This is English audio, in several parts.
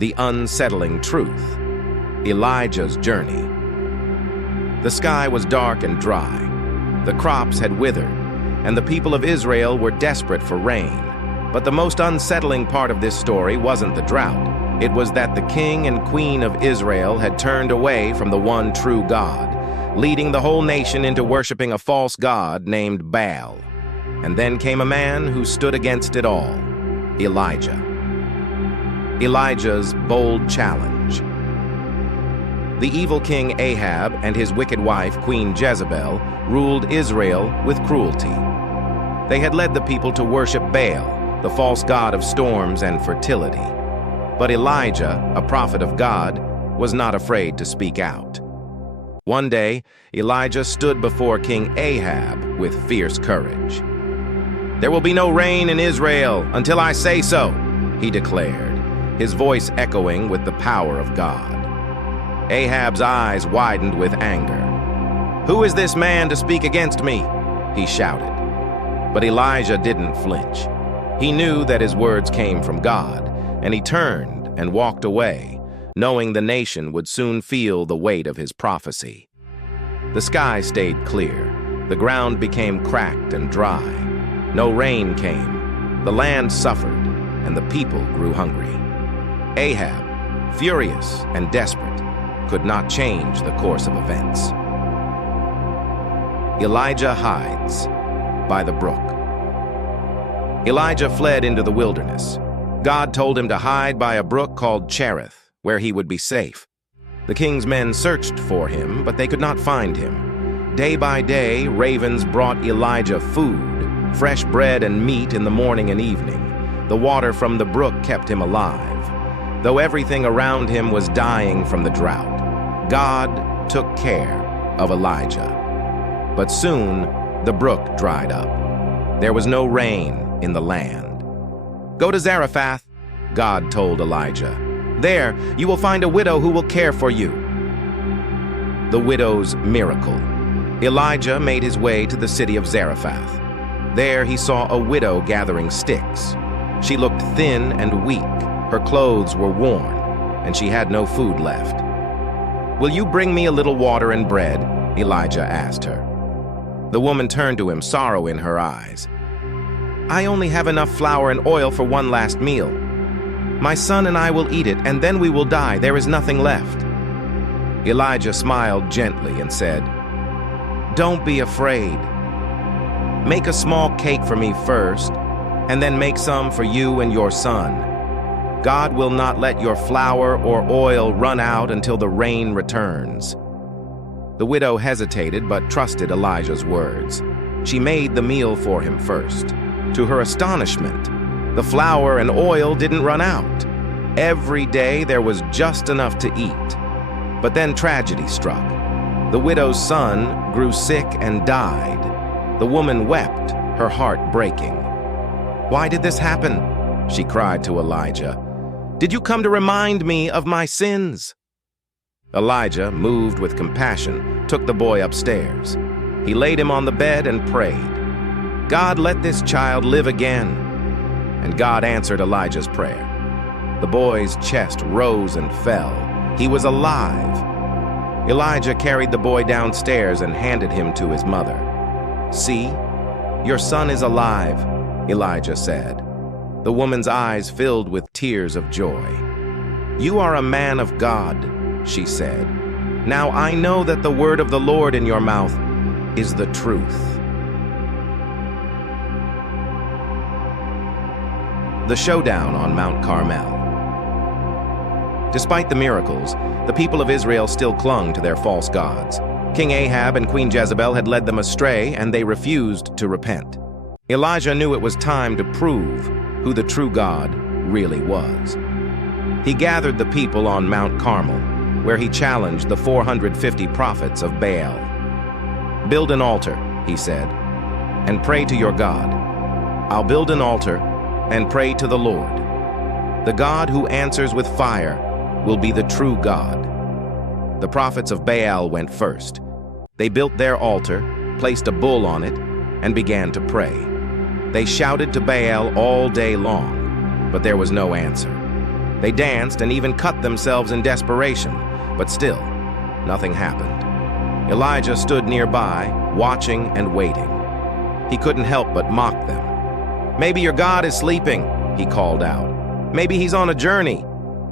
The unsettling truth. Elijah's journey. The sky was dark and dry. The crops had withered, and the people of Israel were desperate for rain. But the most unsettling part of this story wasn't the drought. It was that the king and queen of Israel had turned away from the one true God, leading the whole nation into worshiping a false god named Baal. And then came a man who stood against it all, Elijah. Elijah's bold challenge. The evil king Ahab and his wicked wife, Queen Jezebel, ruled Israel with cruelty. They had led the people to worship Baal, the false god of storms and fertility. But Elijah, a prophet of God, was not afraid to speak out. One day, Elijah stood before King Ahab with fierce courage. "There will be no rain in Israel until I say so," he declared, his voice echoing with the power of God. Ahab's eyes widened with anger. "Who is this man to speak against me?" he shouted. But Elijah didn't flinch. He knew that his words came from God, and he turned and walked away, knowing the nation would soon feel the weight of his prophecy. The sky stayed clear. The ground became cracked and dry. No rain came. The land suffered, and the people grew hungry. Ahab, furious and desperate, could not change the course of events. Elijah hides by the brook. Elijah fled into the wilderness. God told him to hide by a brook called Cherith, where he would be safe. The king's men searched for him, but they could not find him. Day by day, ravens brought Elijah food, fresh bread and meat in the morning and evening. The water from the brook kept him alive. Though everything around him was dying from the drought, God took care of Elijah. But soon, the brook dried up. There was no rain in the land. "Go to Zarephath," God told Elijah. "There, you will find a widow who will care for you." The widow's miracle. Elijah made his way to the city of Zarephath. There he saw a widow gathering sticks. She looked thin and weak. Her clothes were worn, and she had no food left. "Will you bring me a little water and bread?" Elijah asked her. The woman turned to him, sorrow in her eyes. "I only have enough flour and oil for one last meal. My son and I will eat it, and then we will die. There is nothing left." Elijah smiled gently and said, "Don't be afraid. Make a small cake for me first, and then make some for you and your son. God will not let your flour or oil run out until the rain returns." The widow hesitated but trusted Elijah's words. She made the meal for him first. To her astonishment, the flour and oil didn't run out. Every day there was just enough to eat. But then tragedy struck. The widow's son grew sick and died. The woman wept, her heart breaking. "Why did this happen?" she cried to Elijah. "Did you come to remind me of my sins?" Elijah, moved with compassion, took the boy upstairs. He laid him on the bed and prayed. "God, let this child live again." And God answered Elijah's prayer. The boy's chest rose and fell. He was alive. Elijah carried the boy downstairs and handed him to his mother. "See, your son is alive," Elijah said. The woman's eyes filled with tears of joy. "You are a man of God," she said. "Now I know that the word of the Lord in your mouth is the truth." The showdown on Mount Carmel. Despite the miracles, the people of Israel still clung to their false gods. King Ahab and Queen Jezebel had led them astray, and they refused to repent. Elijah knew it was time to prove who the true God really was. He gathered the people on Mount Carmel, where he challenged the 450 prophets of Baal. "Build an altar," he said, "and pray to your God. I'll build an altar and pray to the Lord. The God who answers with fire will be the true God." The prophets of Baal went first. They built their altar, placed a bull on it, and began to pray. They shouted to Baal all day long, but there was no answer. They danced and even cut themselves in desperation, but still, nothing happened. Elijah stood nearby, watching and waiting. He couldn't help but mock them. "Maybe your God is sleeping," he called out. "Maybe he's on a journey.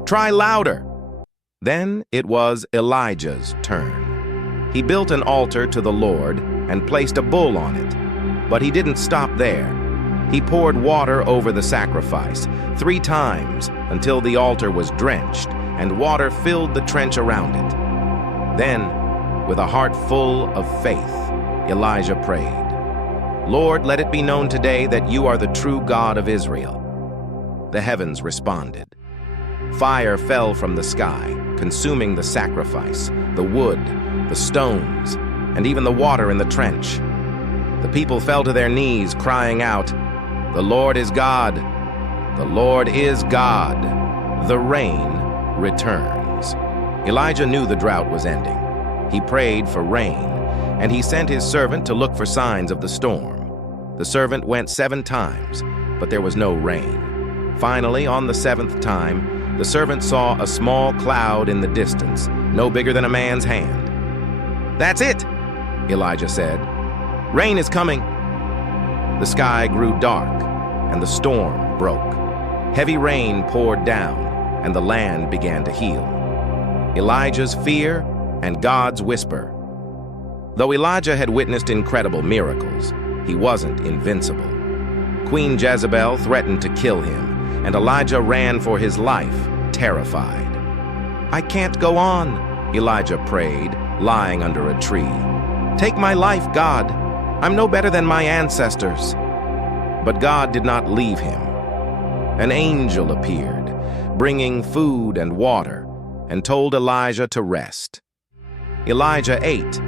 Try louder." Then it was Elijah's turn. He built an altar to the Lord and placed a bull on it. But he didn't stop there. He poured water over the sacrifice 3 times until the altar was drenched and water filled the trench around it. Then, with a heart full of faith, Elijah prayed, "Lord, let it be known today that you are the true God of Israel." The heavens responded. Fire fell from the sky, consuming the sacrifice, the wood, the stones, and even the water in the trench. The people fell to their knees, crying out, "The Lord is God! The Lord is God! The rain returns." Elijah knew the drought was ending. He prayed for rain, and he sent his servant to look for signs of the storm. The servant went 7 times, but there was no rain. Finally, on the 7th time, the servant saw a small cloud in the distance, no bigger than a man's hand. "That's it," Elijah said. "Rain is coming." The sky grew dark, and the storm broke. Heavy rain poured down, and the land began to heal. Elijah's fear and God's whisper. Though Elijah had witnessed incredible miracles, he wasn't invincible. Queen Jezebel threatened to kill him, and Elijah ran for his life, terrified. "I can't go on," Elijah prayed, lying under a tree. "Take my life, God. I'm no better than my ancestors." But God did not leave him. An angel appeared, bringing food and water, and told Elijah to rest. Elijah ate,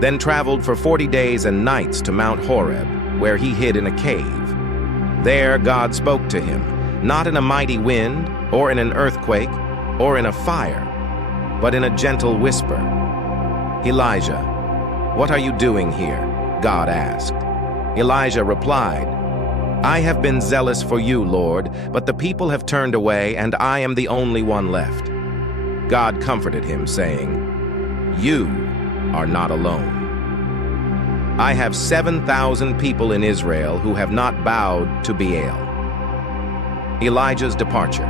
then traveled for 40 days and nights to Mount Horeb, where he hid in a cave. There God spoke to him, not in a mighty wind, or in an earthquake, or in a fire, but in a gentle whisper. "Elijah, what are you doing here?" God asked. Elijah replied, "I have been zealous for you, Lord, but the people have turned away, and I am the only one left." God comforted him, saying, "You are not alone. I have 7,000 people in Israel who have not bowed to Baal." Elijah's departure.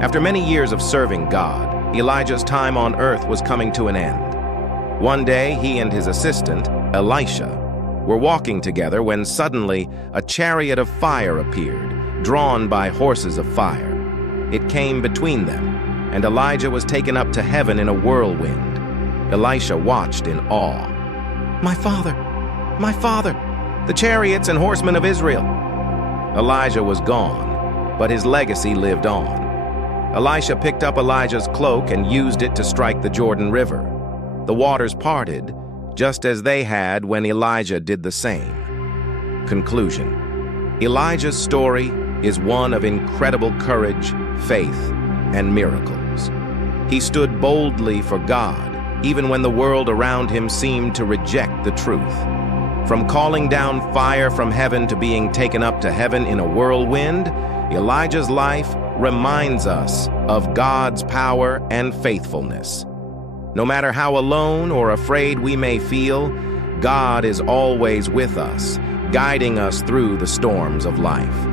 After many years of serving God, Elijah's time on earth was coming to an end. One day, he and his assistant, Elisha, were walking together when suddenly a chariot of fire appeared, drawn by horses of fire. It came between them, and Elijah was taken up to heaven in a whirlwind. Elisha watched in awe. My father, the chariots and horsemen of Israel." Elijah was gone, but his legacy lived on. Elisha picked up Elijah's cloak and used it to strike the Jordan River. The waters parted, just as they had when Elijah did the same. Conclusion. Elijah's story is one of incredible courage, faith, and miracles. He stood boldly for God, even when the world around him seemed to reject the truth. From calling down fire from heaven to being taken up to heaven in a whirlwind, Elijah's life reminds us of God's power and faithfulness. No matter how alone or afraid we may feel, God is always with us, guiding us through the storms of life.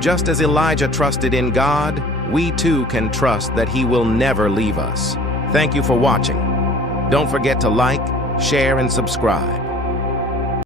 Just as Elijah trusted in God, we too can trust that He will never leave us. Thank you for watching. Don't forget to like, share, and subscribe.